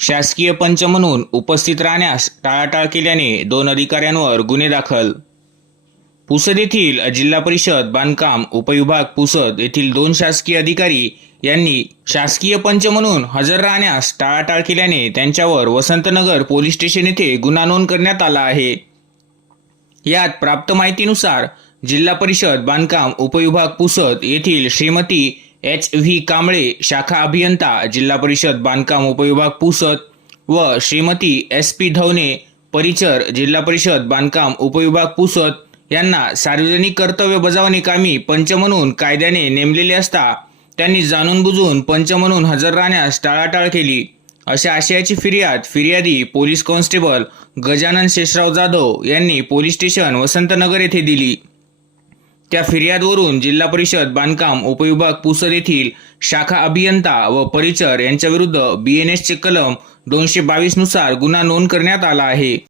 शासकीय पंच म्हणून उपस्थित राहण्यास टाळाटाळ केल्याने दोन अधिकाऱ्यांवर गुन्हे दाखल. पुसद येथील जिल्हा परिषद बांधकाम उपविभाग पुसद येथील दोन शासकीय अधिकारी यांनी शासकीय पंच म्हणून हजर राहण्यास टाळाटाळ केल्याने त्यांच्यावर वसंतनगर पोलीस स्टेशन येथे गुन्हा नोंद करण्यात आला आहे. यात प्राप्त माहितीनुसार जिल्हा परिषद बांधकाम उपविभाग पुसद येथील श्रीमती एच व्ही कांबळे शाखा अभियंता जिल्हा परिषद बांधकाम उपविभाग पुसद व श्रीमती एस पी धवने परिचर जिल्हा परिषद बांधकाम उपविभाग पुसद यांना सार्वजनिक कर्तव्य बजावणी कामी पंच म्हणून कायद्याने नेमलेले असता त्यांनी जाणून बुजून पंच म्हणून हजर राहण्यास टाळाटाळ केली. अशा आशयाची फिर्याद फिर्यादी पोलीस कॉन्स्टेबल गजानन शेषराव जाधव यांनी पोलीस स्टेशन वसंतनगर येथे दिली. त्या फिर्यादवरून जिल्हा परिषद बांधकाम उपविभाग पुसद येथील शाखा अभियंता व परिचर यांच्याविरुद्ध बी एन एसचे कलम दोनशे बावीसनुसार गुन्हा नोंद करण्यात आला आहे.